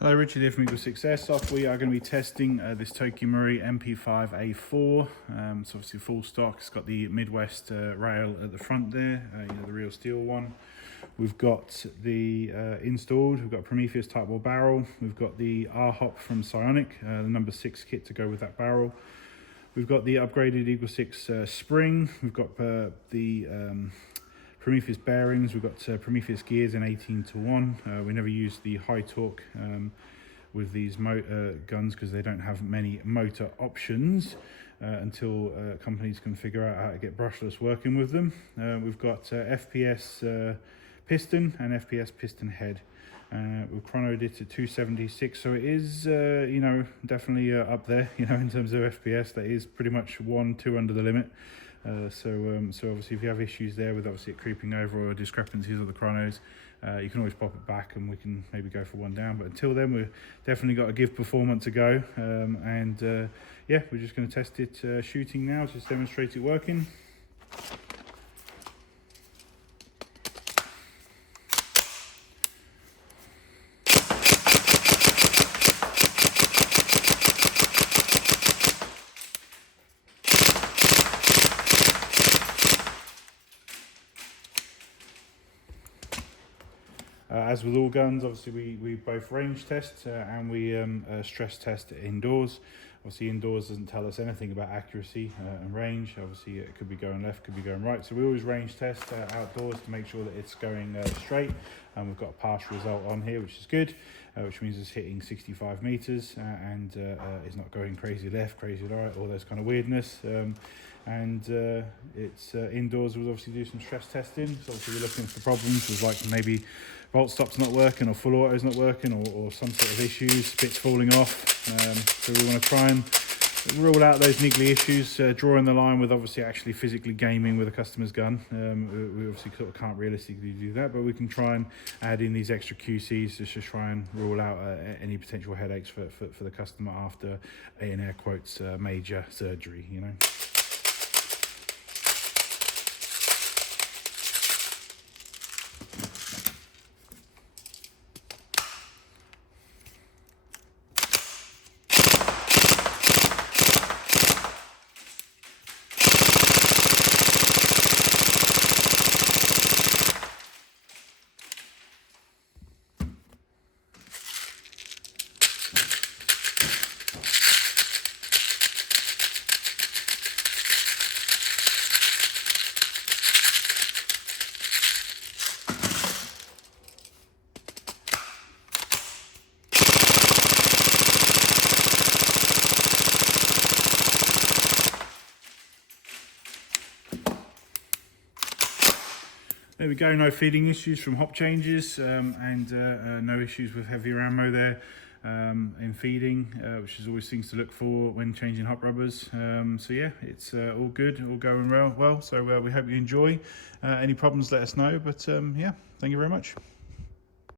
Hello, Richard here from EagleSix Airsoft. We are going to be testing this Tokyo Marui MP5a4. It's obviously full stock. It's got the Midwest rail at the front there, the real steel one. We've got the installed. We've got Prometheus type ball barrel. We've got the R-Hop from Psionic, the number 6 kit to go with that barrel. We've got the upgraded EagleSix spring. We've got the Prometheus bearings. We've got Prometheus gears in 18:1. We never use the high torque with these guns because they don't have many motor options until companies can figure out how to get brushless working with them. We've got FPS piston and FPS piston head. We've chronoed it at 276, so it is definitely up there in terms of FPS. That is pretty much 1-2 under the limit. So obviously if you have issues there with obviously it creeping over or discrepancies of the chronos, you can always pop it back and we can maybe go for one down, but until then we've definitely got to give performance a go. Yeah, we're just going to test it shooting now, just demonstrate it working. As with all guns, obviously we both range test and we stress test indoors. Obviously indoors doesn't tell us anything about accuracy and range. Obviously it could be going left, could be going right. So we always range test outdoors to make sure that it's going straight. And we've got a pass result on here, which is good, which means it's hitting 65 meters and it's not going crazy left, crazy right, all those kind of weirdness. It's indoors. We'll obviously do some stress testing. So obviously we're looking for problems with like maybe bolt stop's not working or full auto's not working or some sort of issues, bits falling off. So we want to try and rule out those niggly issues, drawing the line with obviously actually physically gaming with a customer's gun. We obviously sort of can't realistically do that, but we can try and add in these extra QCs just to try and rule out any potential headaches for the customer after in air quotes major surgery, There we go, no feeding issues from hop changes and no issues with heavier ammo there in feeding, which is always things to look for when changing hop rubbers. So yeah, it's all good, all going well. So we hope you enjoy. Any problems, let us know, but yeah, thank you very much.